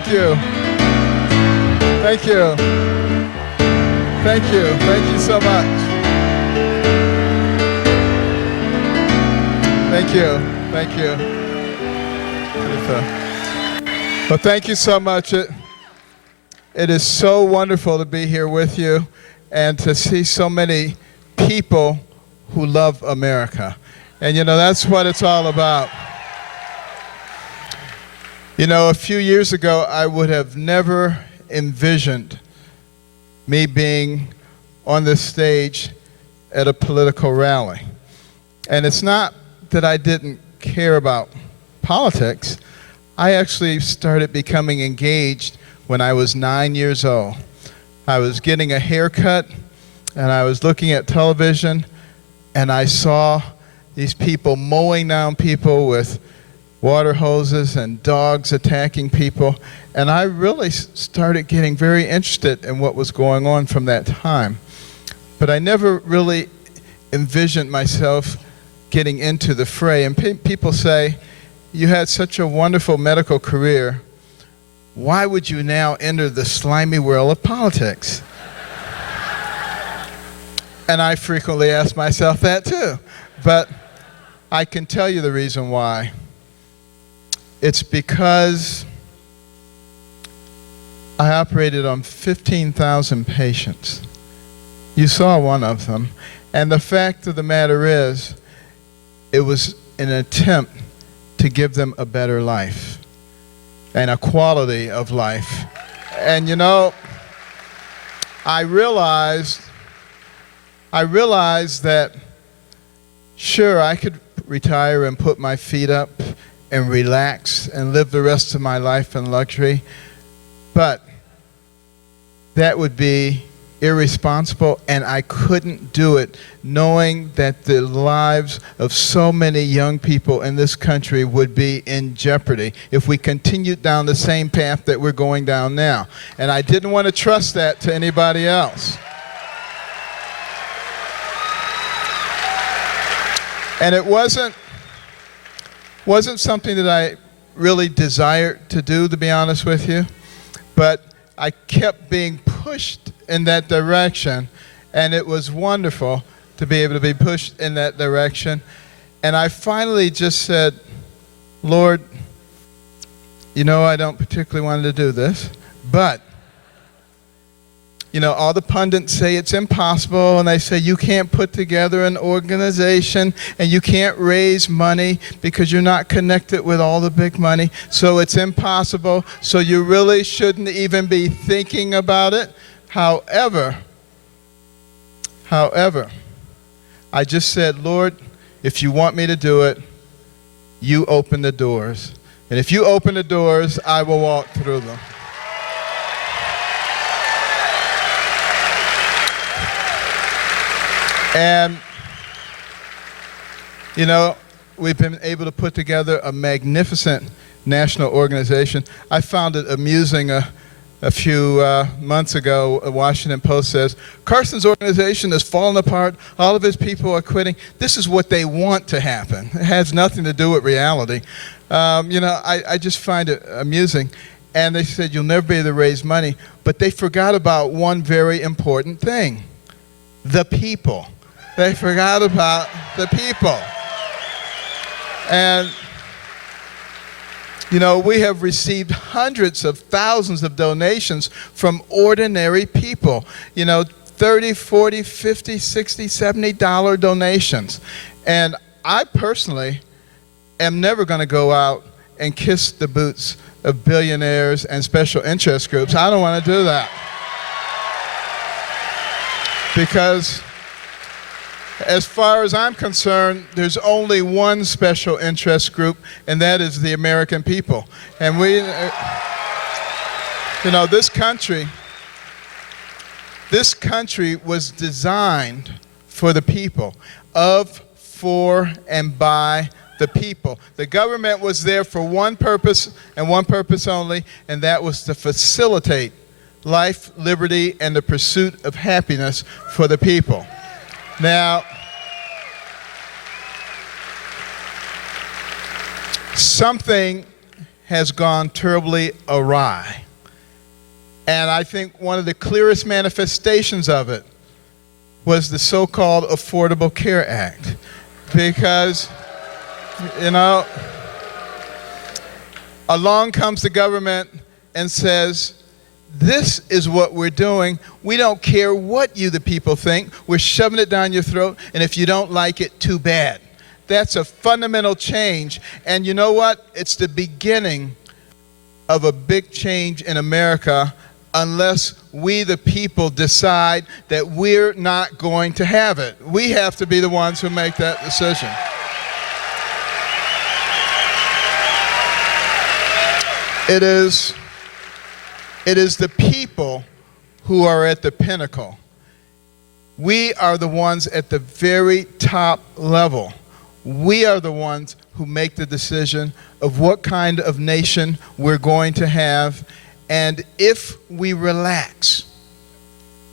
Thank you. Thank you. Thank you. Thank you so much. Thank you. Thank you. Well, thank you so much. It is so wonderful to be here with you and to see so many people who love America. And, you know, that's what it's all about. You know, a few years ago, I would have never envisioned me being on this stage at a political rally. And it's not that I didn't care about politics. I actually started becoming engaged when I was 9 years old. I was getting a haircut, and I was looking at television, and I saw these people mowing down people with water hoses and dogs attacking people. And I really started getting very interested in what was going on from that time. But I never really envisioned myself getting into the fray. And people say, you had such a wonderful medical career. Why would you now enter the slimy world of politics? And I frequently ask myself that too. But I can tell you the reason why. It's because I operated on 15,000 patients. You saw one of them. And the fact of the matter is, it was an attempt to give them a better life and a quality of life. And you know, I realized that, sure, I could retire and put my feet up and relax and live the rest of my life in luxury, but that would be irresponsible, and I couldn't do it knowing that the lives of so many young people in this country would be in jeopardy if we continued down the same path that we're going down now. And I didn't want to trust that to anybody else. And it wasn't something that I really desired to do, to be honest with you, but I kept being pushed in that direction, and it was wonderful to be able to be pushed in that direction. And I finally just said, Lord, you know, I don't particularly want to do this, but you know, all the pundits say it's impossible, and they say you can't put together an organization and you can't raise money because you're not connected with all the big money, so it's impossible, so you really shouldn't even be thinking about it. However, I just said, Lord, if you want me to do it, you open the doors. And if you open the doors, I will walk through them. And, you know, we've been able to put together a magnificent national organization. I found it amusing a few months ago. The Washington Post says, Carson's organization is falling apart. All of his people are quitting. This is what they want to happen. It has nothing to do with reality. You know, I just find it amusing. And they said, you'll never be able to raise money. But they forgot about one very important thing: the people. They forgot about the people. And, you know, we have received hundreds of thousands of donations from ordinary people. You know, $30, $40, $50, $60, $70 donations. And I personally am never going to go out and kiss the boots of billionaires and special interest groups. I don't want to do that. Because as far as I'm concerned, there's only one special interest group, and that is the American people. And we, you know, this country was designed for the people, of, for, and by the people. The government was there for one purpose and one purpose only, and that was to facilitate life, liberty, and the pursuit of happiness for the people. Now, something has gone terribly awry. And I think one of the clearest manifestations of it was the so-called Affordable Care Act. Because, you know, along comes the government and says, this is what we're doing. We don't care what you, the people, think. We're shoving it down your throat, and if you don't like it, too bad. That's a fundamental change. And you know what? It's the beginning of a big change in America unless we, the people, decide that we're not going to have it. We have to be the ones who make that decision. It is the people who are at the pinnacle. We are the ones at the very top level. We are the ones who make the decision of what kind of nation we're going to have. And if we relax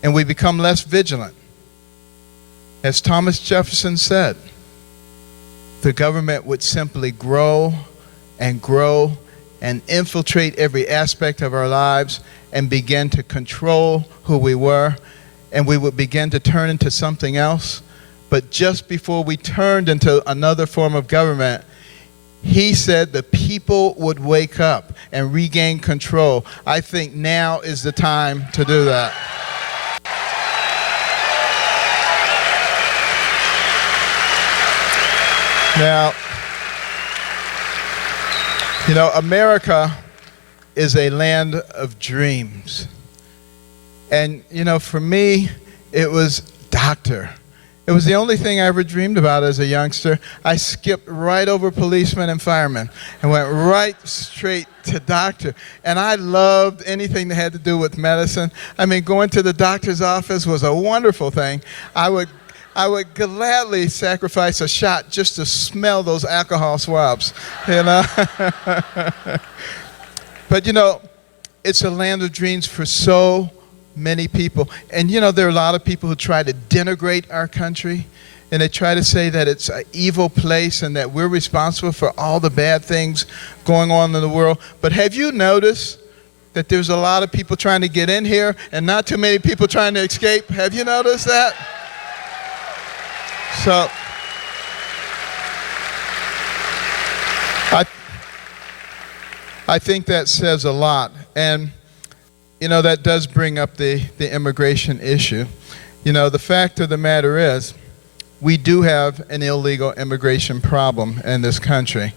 and we become less vigilant, as Thomas Jefferson said, the government would simply grow and grow and infiltrate every aspect of our lives and begin to control who we were, and we would begin to turn into something else. But just before we turned into another form of government, he said the people would wake up and regain control. I think now is the time to do that. Now, you know, America is a land of dreams. And, you know, for me, it was doctor. It was the only thing I ever dreamed about as a youngster. I skipped right over policemen and firemen and went right straight to doctor. And I loved anything that had to do with medicine. I mean, going to the doctor's office was a wonderful thing. I would gladly sacrifice a shot just to smell those alcohol swabs, you know. But, you know, it's a land of dreams for so many people. And, you know, there are a lot of people who try to denigrate our country, and they try to say that it's an evil place and that we're responsible for all the bad things going on in the world. But have you noticed that there's a lot of people trying to get in here and not too many people trying to escape? Have you noticed that? So, I think that says a lot. And, you know, that does bring up the immigration issue. You know, the fact of the matter is, we do have an illegal immigration problem in this country.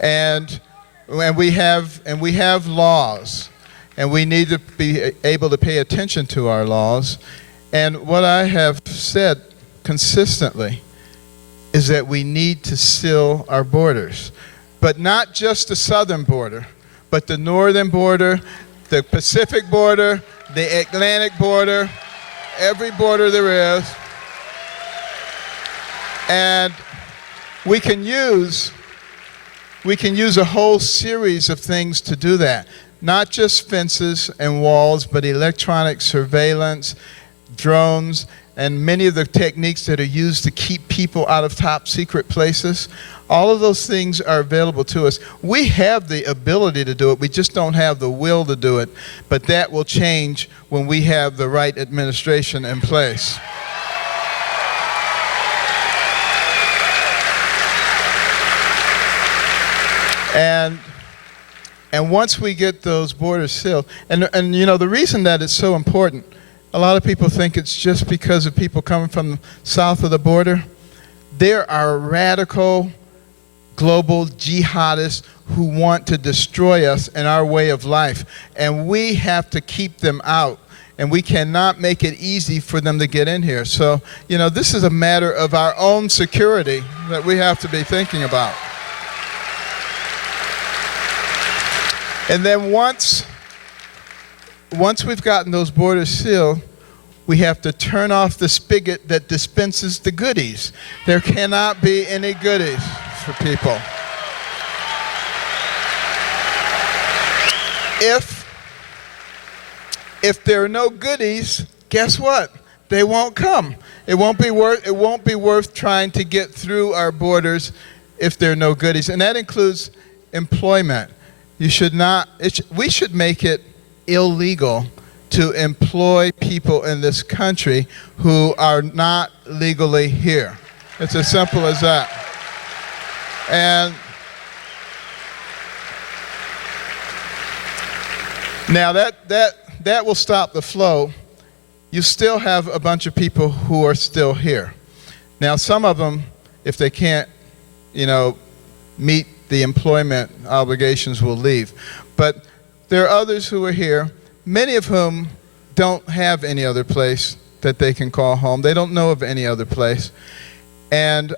And we have laws, and we need to be able to pay attention to our laws. And what I have said consistently is that we need to seal our borders, but not just the southern border, but the northern border, the Pacific border, the Atlantic border, every border there is. And we can use a whole series of things to do that. Not just fences and walls, but electronic surveillance, drones, and many of the techniques that are used to keep people out of top secret places. All of those things are available to us. We have the ability to do it, we just don't have the will to do it. But that will change when we have the right administration in place. And once we get those borders sealed, and you know, the reason that it's so important, a lot of people think it's just because of people coming from south of the border. There are radical global jihadists who want to destroy us and our way of life. And we have to keep them out. And we cannot make it easy for them to get in here. So, you know, this is a matter of our own security that we have to be thinking about. And then once we've gotten those borders sealed, we have to turn off the spigot that dispenses the goodies. There cannot be any goodies for people. If there are no goodies, guess what? They won't come. It won't be worth trying to get through our borders if there are no goodies. And that includes employment. You should not, we should make it illegal to employ people in this country who are not legally here. It's as simple as that. And now that will stop the flow. You still have a bunch of people who are still here. Now, some of them, if they can't, meet the employment obligations, will leave. But there are others who are here, many of whom don't have any other place that they can call home. They don't know of any other place. And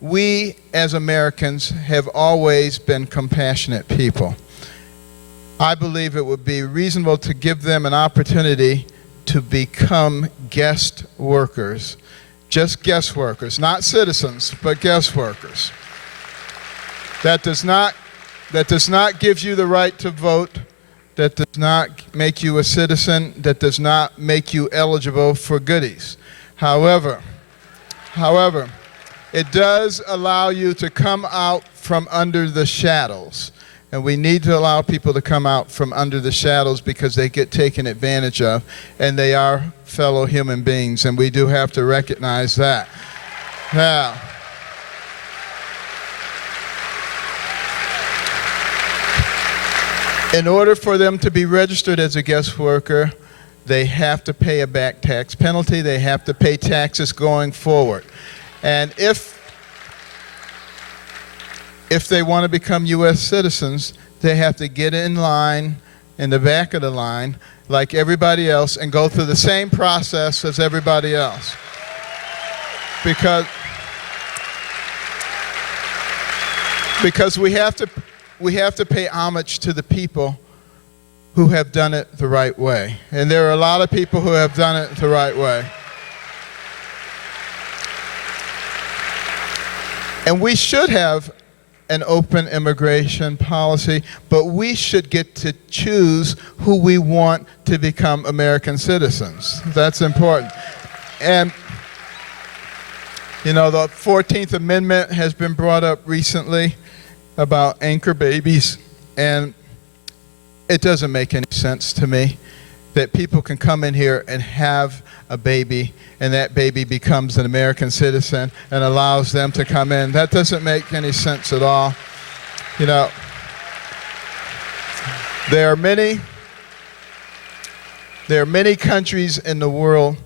we, as Americans, have always been compassionate people. I believe it would be reasonable to give them an opportunity to become guest workers. Just guest workers, not citizens, but guest workers. That does not give you the right to vote. That does not make you a citizen. That does not make you eligible for goodies. However, it does allow you to come out from under the shadows. And we need to allow people to come out from under the shadows because they get taken advantage of, and they are fellow human beings, and we do have to recognize that. Now, in order for them to be registered as a guest worker, they have to pay a back tax penalty. They have to pay taxes going forward. And if they want to become U.S. citizens, they have to get in line, in the back of the line, like everybody else, and go through the same process as everybody else. Because we have to pay homage to the people who have done it the right way. And there are a lot of people who have done it the right way. And we should have an open immigration policy, but we should get to choose who we want to become American citizens. That's important. And, the 14th Amendment has been brought up recently about anchor babies, and it doesn't make any sense to me that people can come in here and have a baby, and that baby becomes an American citizen and allows them to come in. That doesn't make any sense at all. There are many countries in the world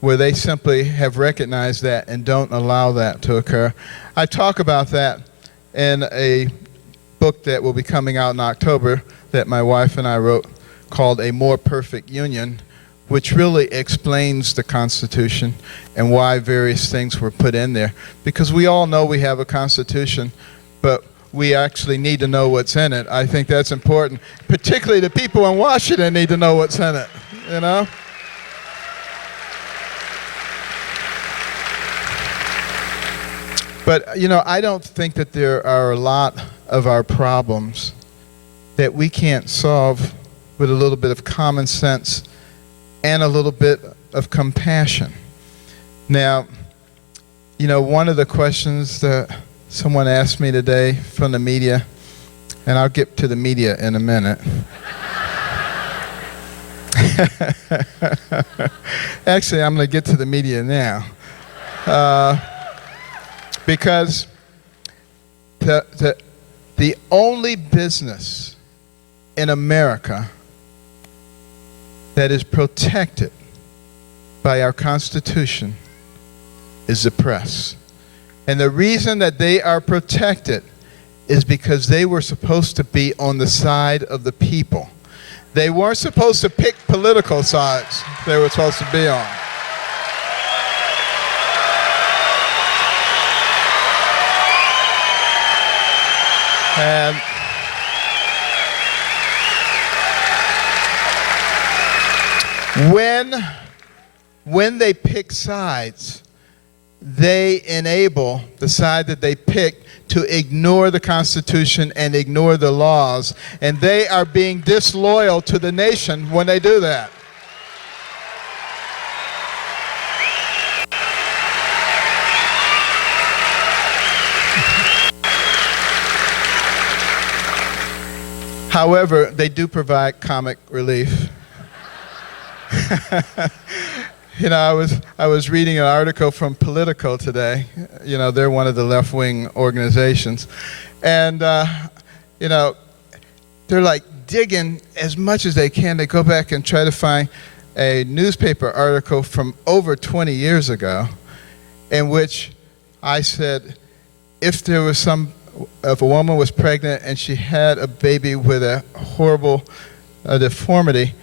where they simply have recognized that and don't allow that to occur. I talk about that in a book that will be coming out in October that my wife and I wrote called A More Perfect Union, which really explains the Constitution and why various things were put in there. Because we all know we have a Constitution, but we actually need to know what's in it. I think that's important. Particularly the people in Washington need to know what's in it, But, I don't think that there are a lot of our problems that we can't solve with a little bit of common sense and a little bit of compassion. Now, one of the questions that someone asked me today from the media, and I'll get to the media in a minute. Actually, I'm going to get to the media now. Because the only business in America that is protected by our Constitution is the press. And the reason that they are protected is because they were supposed to be on the side of the people. They weren't supposed to pick political sides they were supposed to be on. And when they pick sides, they enable the side that they pick to ignore the Constitution and ignore the laws. And they are being disloyal to the nation when they do that. However, they do provide comic relief. You know, I was reading an article from Politico today. You know, they're one of the left-wing organizations. And, you know, they're like digging as much as they can. They go back and try to find a newspaper article from over 20 years ago in which I said, if a woman was pregnant and she had a baby with a horrible deformity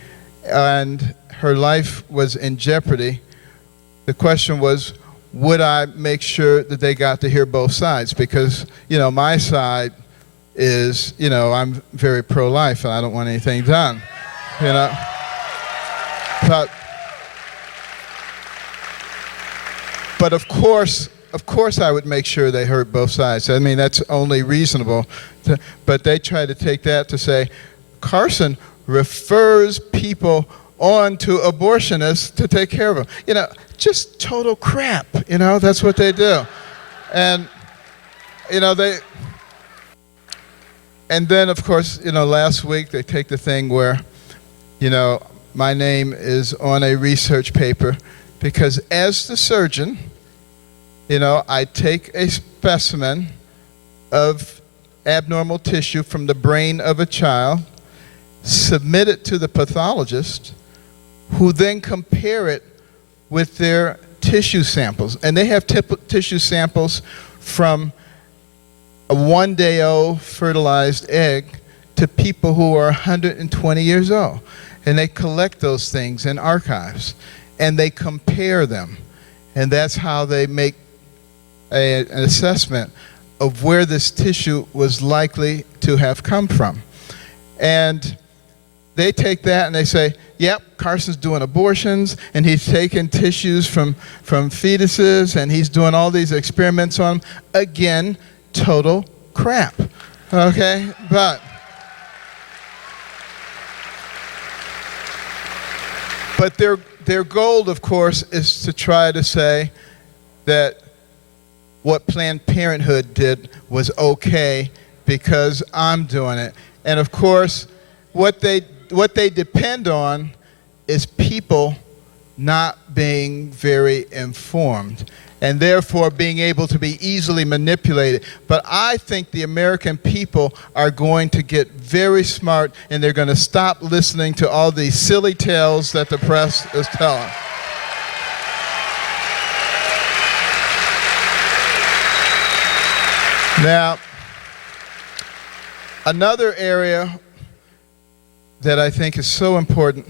and her life was in jeopardy, the question was, would I make sure that they got to hear both sides? Because, you know, my side is, you know, I'm very pro-life and I don't want anything done, you know. But of course I would make sure they heard both sides. I mean, that's only reasonable. But they try to take that to say, Carson refers people on to abortionists to take care of them. You know, just total crap, you know, that's what they do. And, you know, and then, of course, you know, last week they take the thing where, you know, my name is on a research paper because as the surgeon, you know, I take a specimen of abnormal tissue from the brain of a child, submit it to the pathologist, who then compare it with their tissue samples. And they have tissue samples from a one-day-old fertilized egg to people who are 120 years old. And they collect those things in archives, and they compare them. And that's how they make an assessment of where this tissue was likely to have come from. And they take that and they say, yep, Carson's doing abortions, and he's taking tissues from fetuses, and he's doing all these experiments on them. Again, total crap, okay? But their goal, of course, is to try to say that what Planned Parenthood did was okay because I'm doing it. And of course, what they depend on is people not being very informed and therefore being able to be easily manipulated. But I think the American people are going to get very smart, and they're going to stop listening to all these silly tales that the press is telling. Now, another area that I think is so important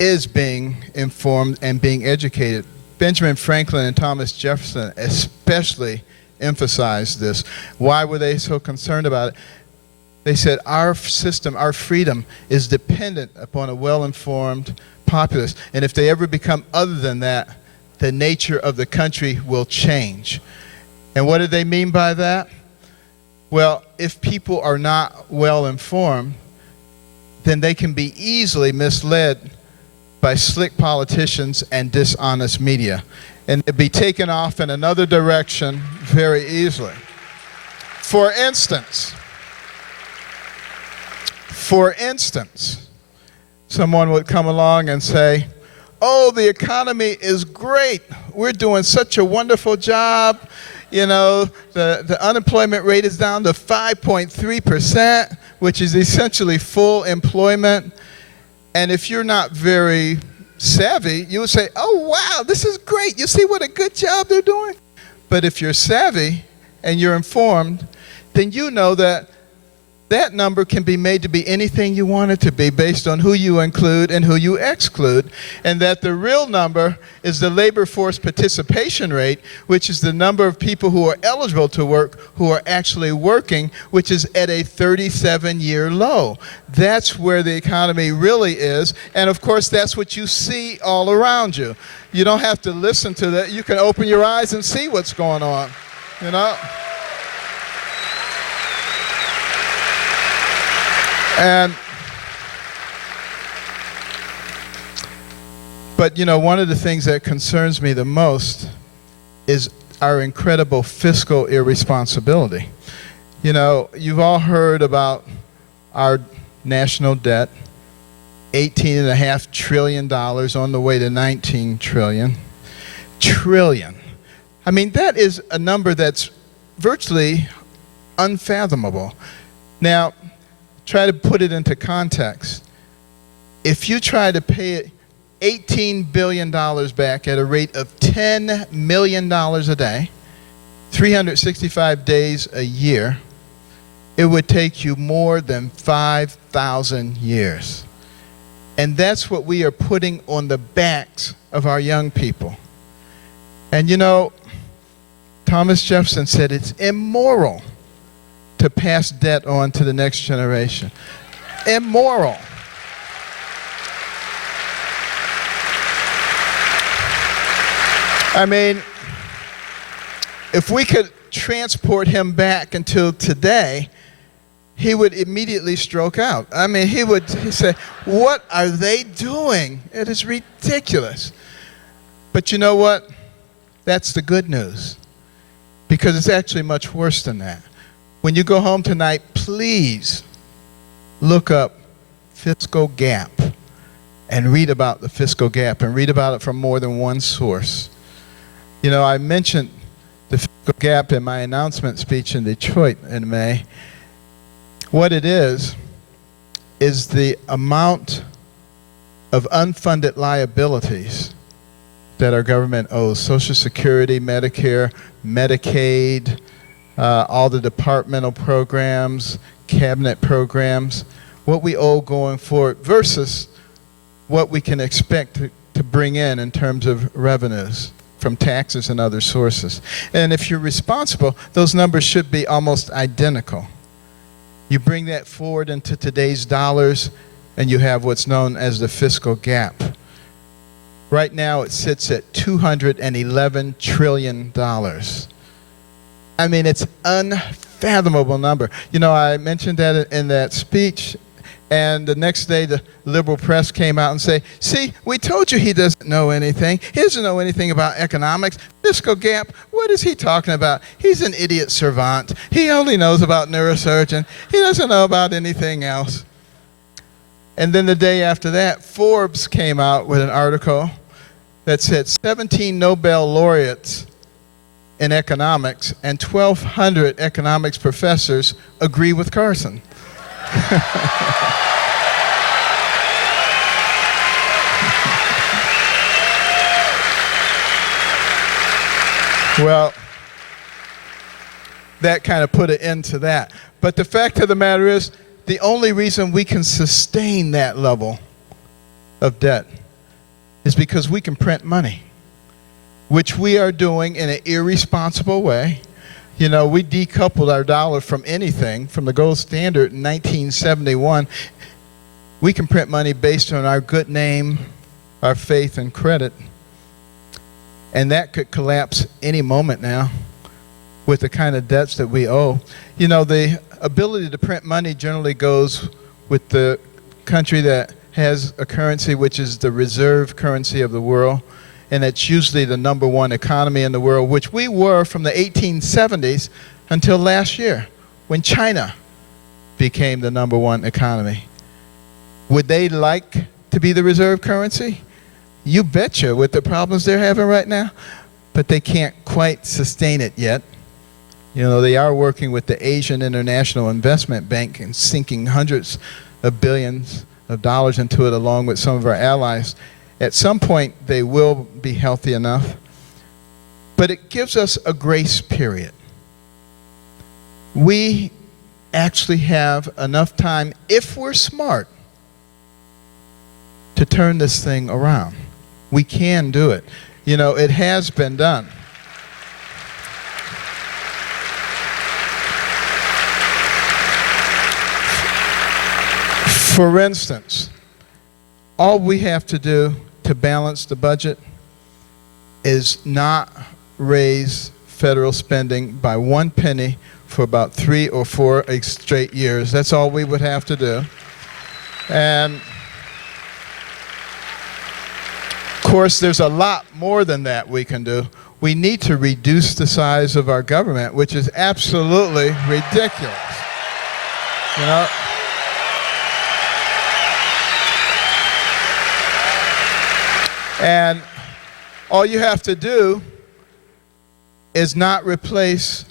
is being informed and being educated. Benjamin Franklin and Thomas Jefferson especially emphasized this. Why were they so concerned about it? They said our system, our freedom, is dependent upon a well-informed populace. And if they ever become other than that, the nature of the country will change. And what did they mean by that? Well, if people are not well-informed, then they can be easily misled by slick politicians and dishonest media, and it'd be taken off in another direction very easily. For instance, someone would come along and say, oh, the economy is great. We're doing such a wonderful job. You know, the unemployment rate is down to 5.3%, which is essentially full employment. And if you're not very savvy, you would say, oh, wow, this is great. You see what a good job they're doing? But if you're savvy and you're informed, then you know that that number can be made to be anything you want it to be based on who you include and who you exclude, and that the real number is the labor force participation rate, which is the number of people who are eligible to work who are actually working, which is at a 37-year low. That's where the economy really is, and of course that's what you see all around you. You don't have to listen to that. You can open your eyes and see what's going on, you know? But you know, one of the things that concerns me the most is our incredible fiscal irresponsibility. You know, you've all heard about our national debt, $18.5 trillion on the way to 19 trillion. Trillion. I mean, that is a number that's virtually unfathomable. Now, try to put it into context. If you try to pay $18 billion back at a rate of $10 million a day, 365 days a year, it would take you more than 5,000 years. And that's what we are putting on the backs of our young people. And you know, Thomas Jefferson said it's immoral to pass debt on to the next generation. Immoral. I mean, if we could transport him back until today, he would immediately stroke out. I mean, he'd say, what are they doing? It is ridiculous. But you know what? That's the good news, because it's actually much worse than that. When you go home tonight, please look up fiscal gap and read about the fiscal gap, and read about it from more than one source. You know, I mentioned the fiscal gap in my announcement speech in Detroit in May. What it is the amount of unfunded liabilities that our government owes. Social Security, Medicare, Medicaid, all the departmental programs, cabinet programs, what we owe going forward versus what we can expect to bring in terms of revenues from taxes and other sources. And if you're responsible, those numbers should be almost identical. You bring that forward into today's dollars, and you have what's known as the fiscal gap. Right now, it sits at $211 trillion. I mean, it's an unfathomable number. You know, I mentioned that in that speech, and the next day the liberal press came out and say, see, we told you he doesn't know anything. He doesn't know anything about economics. Fiscal gap, what is he talking about? He's an idiot savant. He only knows about neurosurgeon. He doesn't know about anything else. And then the day after that, Forbes came out with an article that said 17 Nobel laureates in economics and 1,200 economics professors agree with Carson. Well, that kind of put an end to that. But the fact of the matter is, the only reason we can sustain that level of debt is because we can print money, which we are doing in an irresponsible way. You know, we decoupled our dollar from anything, from the gold standard in 1971. We can print money based on our good name, our faith, and credit. And that could collapse any moment now with the kind of debts that we owe. You know, the ability to print money generally goes with the country that has a currency which is the reserve currency of the world. And it's usually the number one economy in the world, which we were from the 1870s until last year, when China became the number one economy. Would they like to be the reserve currency? You betcha, with the problems they're having right now. But they can't quite sustain it yet. You know, they are working with the Asian International Investment Bank and sinking hundreds of billions of dollars into it, along with some of our allies. At some point, they will be healthy enough, but it gives us a grace period. We actually have enough time, if we're smart, to turn this thing around. We can do it. You know, it has been done. For instance, all we have to do to balance the budget is not raise federal spending by 1 penny for about 3 or 4 straight years. That's all we would have to do. And of course, there's a lot more than that we can do. We need to reduce the size of our government, which is absolutely ridiculous. You know? And all you have to do is not replace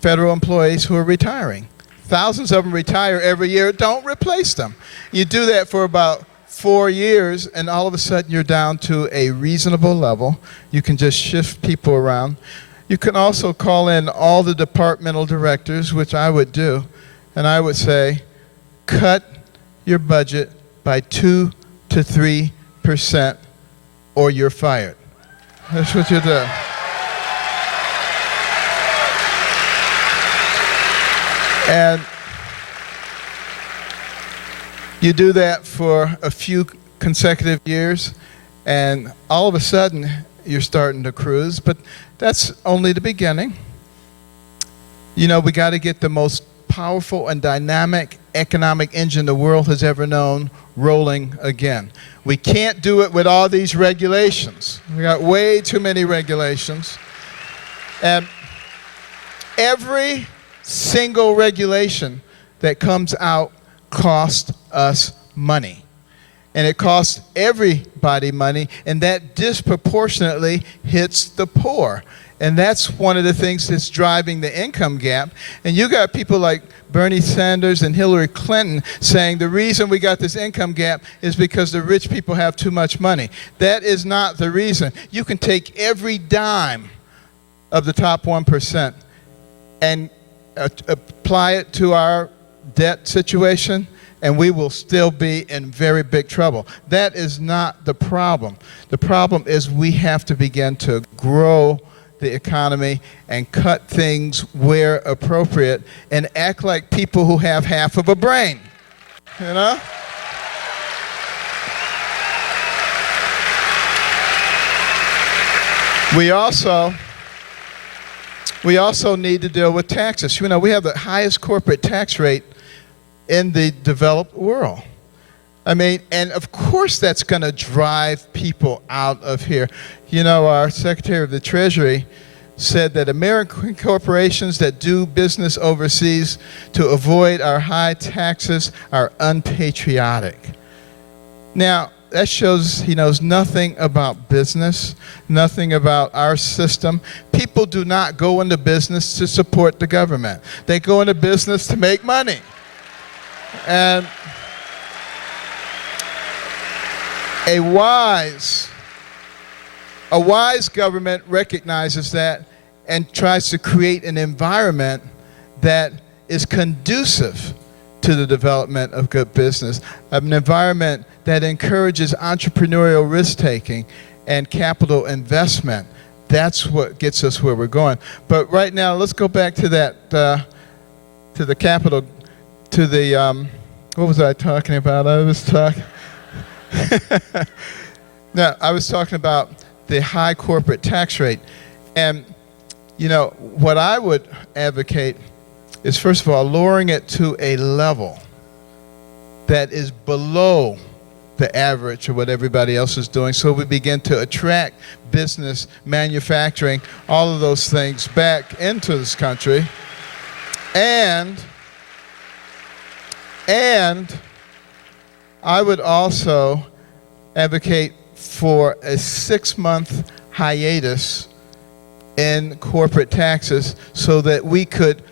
federal employees who are retiring. Thousands of them retire every year. Don't replace them. You do that for about 4 years, and all of a sudden you're down to a reasonable level. You can just shift people around. You can also call in all the departmental directors, which I would do, and I would say, cut your budget by 2 to 3%, or you're fired. That's what you do. And you do that for a few consecutive years, and all of a sudden, you're starting to cruise. But that's only the beginning. You know, we got to get the most powerful and dynamic economic engine the world has ever known rolling again. We can't do it with all these regulations. We got way too many regulations. And every single regulation that comes out costs us money. And it costs everybody money, and that disproportionately hits the poor. And that's one of the things that's driving the income gap. And you got people like Bernie Sanders and Hillary Clinton saying the reason we got this income gap is because the rich people have too much money. That is not the reason. You can take every dime of the top 1% and apply it to our debt situation, and we will still be in very big trouble. That is not the problem. The problem is we have to begin to grow the economy and cut things where appropriate and act like people who have half of a brain, you know? We also need to deal with taxes. You know, we have the highest corporate tax rate in the developed world. I mean, and of course that's going to drive people out of here. You know, our Secretary of the Treasury said that American corporations that do business overseas to avoid our high taxes are unpatriotic. Now, that shows he knows nothing about business, nothing about our system. People do not go into business to support the government. They go into business to make money. And a wise government recognizes that and tries to create an environment that is conducive to the development of good business, an environment that encourages entrepreneurial risk-taking and capital investment. That's what gets us where we're going. But right now, let's go back to that, to the capital, to the, what was I talking about? I was talking about the high corporate tax rate. And, you know, what I would advocate is, first of all, lowering it to a level that is below the average of what everybody else is doing, so we begin to attract business, manufacturing, all of those things back into this country. And I would also advocate for a 6-month hiatus in corporate taxes so that we could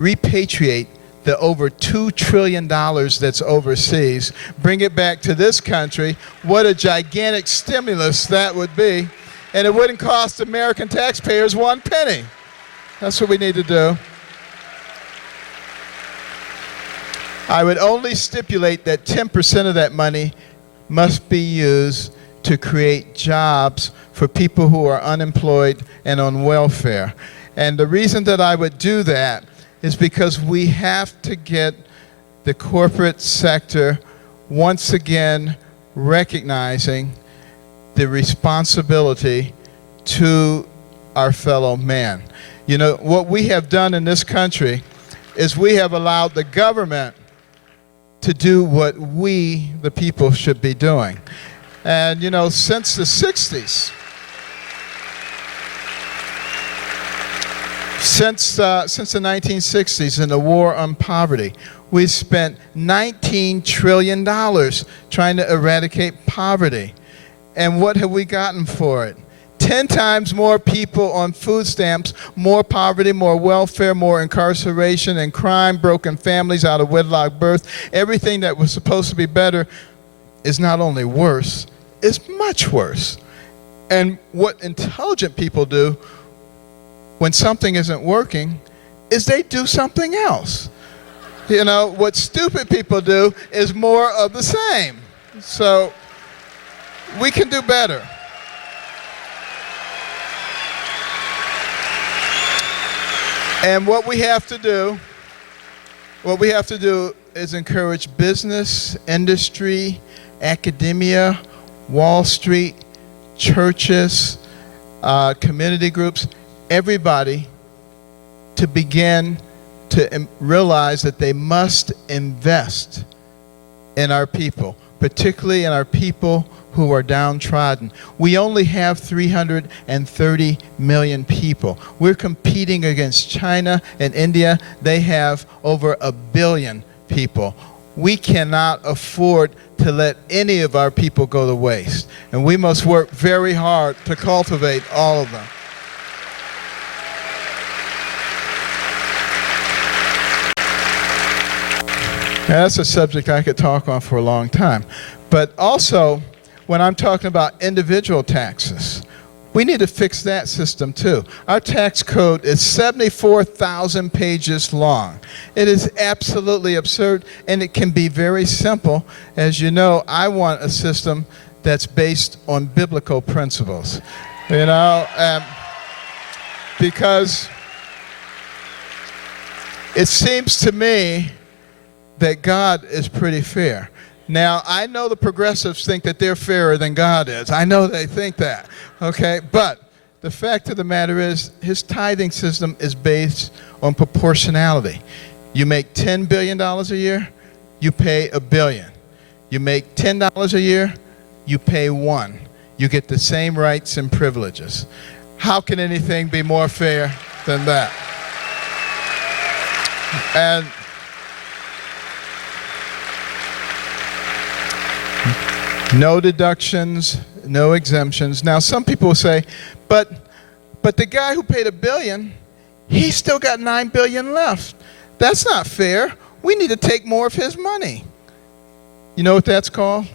repatriate the over $2 trillion that's overseas, bring it back to this country. What a gigantic stimulus that would be. And it wouldn't cost American taxpayers 1 penny. That's what we need to do. I would only stipulate that 10% of that money must be used to create jobs for people who are unemployed and on welfare. And the reason that I would do that is because we have to get the corporate sector once again recognizing the responsibility to our fellow man. You know, what we have done in this country is we have allowed the government to do what we, the people, should be doing. And, you know, since the 60s, since the 1960s and the war on poverty, we've spent $19 trillion trying to eradicate poverty. And what have we gotten for it? 10 times more people on food stamps, more poverty, more welfare, more incarceration and crime, broken families, out of wedlock birth. Everything that was supposed to be better is not only worse, it's much worse. And what intelligent people do when something isn't working is they do something else. You know, what stupid people do is more of the same. So we can do better. And what we have to do is encourage business, industry, academia, Wall Street, churches, community groups, everybody to begin to realize that they must invest in our people, particularly in our people who are downtrodden. We only have 330 million people. We're competing against China and India. They have over 1 billion people. We cannot afford to let any of our people go to waste. And we must work very hard to cultivate all of them. Now, that's a subject I could talk on for a long time. But also, when I'm talking about individual taxes, we need to fix that system too. Our tax code is 74,000 pages long. It is absolutely absurd, and it can be very simple. As you know, I want a system that's based on biblical principles. You know, because it seems to me that God is pretty fair. Now, I know the progressives think that they're fairer than God is. I know they think that, okay? But the fact of the matter is, his tithing system is based on proportionality. You make $10 billion a year, you pay $1 billion. You make $10 a year, you pay $1 billion. You get the same rights and privileges. How can anything be more fair than that? And no deductions, no exemptions. Now, some people will say, but the guy who paid $1 billion, he's still got $9 billion left. That's not fair. We need to take more of his money. You know what that's called?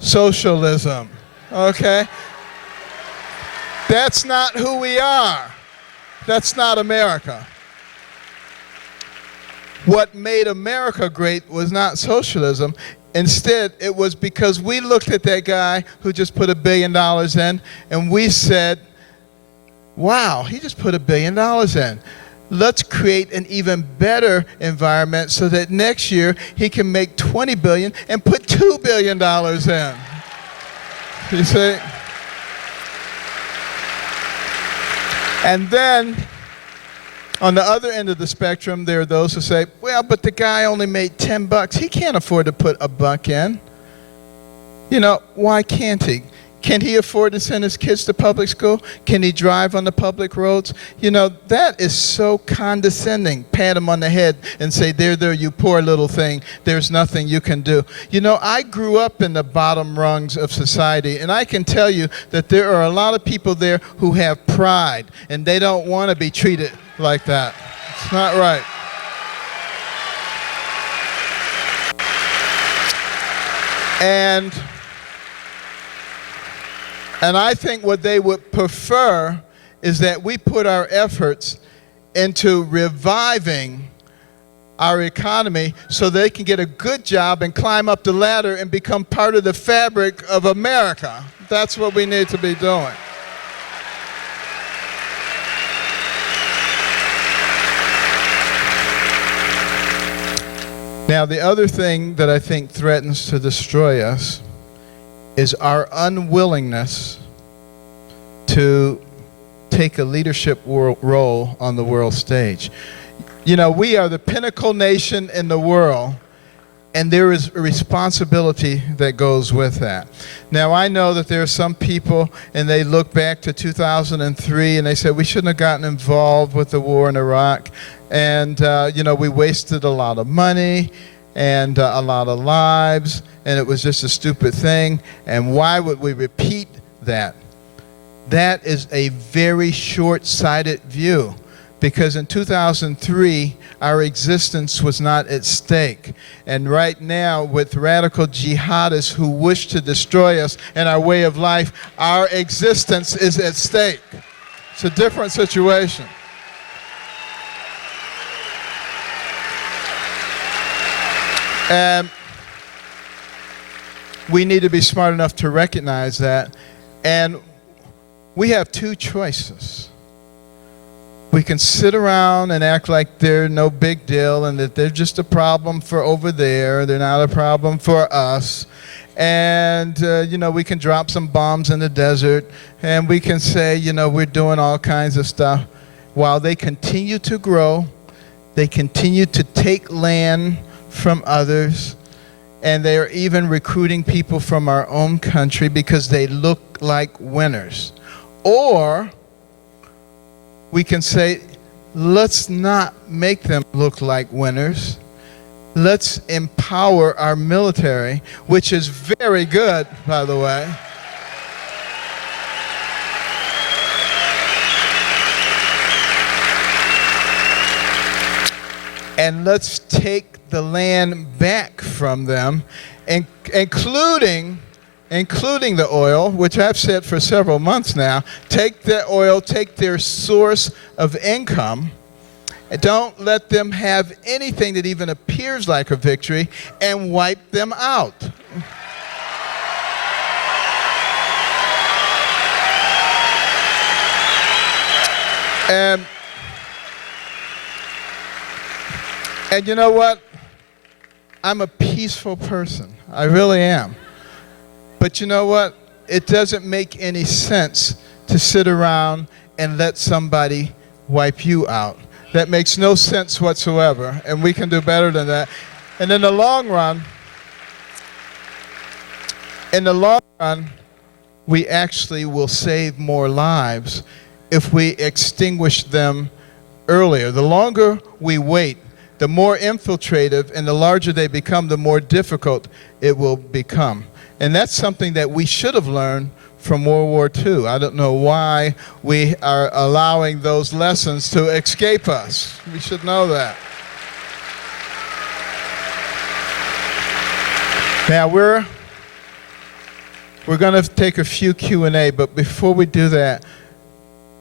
Socialism. Okay? That's not who we are. That's not America. What made America great was not socialism. Instead, it was because we looked at that guy who just put $1 billion in, and we said, wow, he just put $1 billion in. Let's create an even better environment so that next year he can make $20 billion and put $2 billion in. You see? And then, on the other end of the spectrum, there are those who say, well, but the guy only made $10. He can't afford to put $1 in. You know, why can't he? Can he afford to send his kids to public school? Can he drive on the public roads? You know, that is so condescending. Pat him on the head and say, there, you poor little thing. There's nothing you can do. You know, I grew up in the bottom rungs of society, and I can tell you that there are a lot of people there who have pride, and they don't want to be treated like that. It's not right. And I think what they would prefer is that we put our efforts into reviving our economy so they can get a good job and climb up the ladder and become part of the fabric of America. That's what we need to be doing. Now, the other thing that I think threatens to destroy us is our unwillingness to take a leadership role on the world stage. You know, we are the pinnacle nation in the world, and there is a responsibility that goes with that. Now, I know that there are some people, and they look back to 2003, and they say, we shouldn't have gotten involved with the war in Iraq, and, you know, we wasted a lot of money and a lot of lives, and it was just a stupid thing, and why would we repeat that. That is a very short-sighted view, because in 2003, our existence was not at stake. And right now, with radical jihadists who wish to destroy us and our way of life, our existence is at stake. It's a different situation. And we need to be smart enough to recognize that. And we have two choices. We can sit around and act like they're no big deal and that they're just a problem for over there. They're not a problem for us. And, we can drop some bombs in the desert. And we can say, we're doing all kinds of stuff. While they continue to grow, they continue to take land from others. And they are even recruiting people from our own country because they look like winners. Or we can say, let's not make them look like winners. Let's empower our military, which is very good, by the way. And let's take the land back from them, including the oil, which I've said for several months now. Take the oil, take their source of income, and don't let them have anything that even appears like a victory, and wipe them out. And you know what? I'm a peaceful person. I really am. But you know what? It doesn't make any sense to sit around and let somebody wipe you out. That makes no sense whatsoever, and we can do better than that. And in the long run, we actually will save more lives if we extinguish them earlier. The longer we wait, the more infiltrative and the larger they become, the more difficult it will become. And that's something that we should have learned from World War II. I don't know why we are allowing those lessons to escape us. We should know that. Now we're going to take a few Q&A, but before we do that,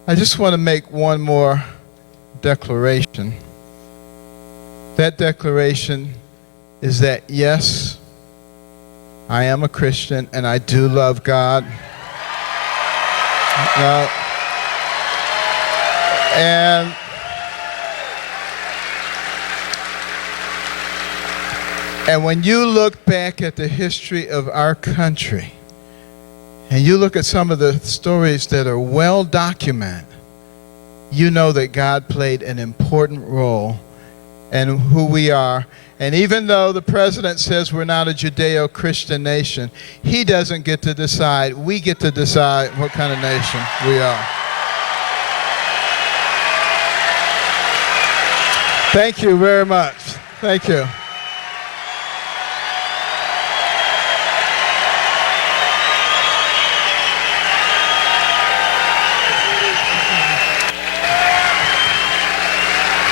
I just want to make one more declaration. That declaration is that, yes, I am a Christian and I do love God. And when you look back at the history of our country, and you look at some of the stories that are well documented, you know that God played an important role in who we are. And even though the president says we're not a Judeo-Christian nation, he doesn't get to decide. We get to decide what kind of nation we are. Thank you very much. Thank you.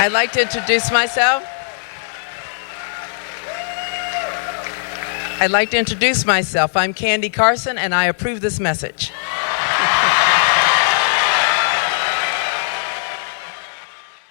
I'd like to introduce myself. I'm Candy Carson, and I approve this message.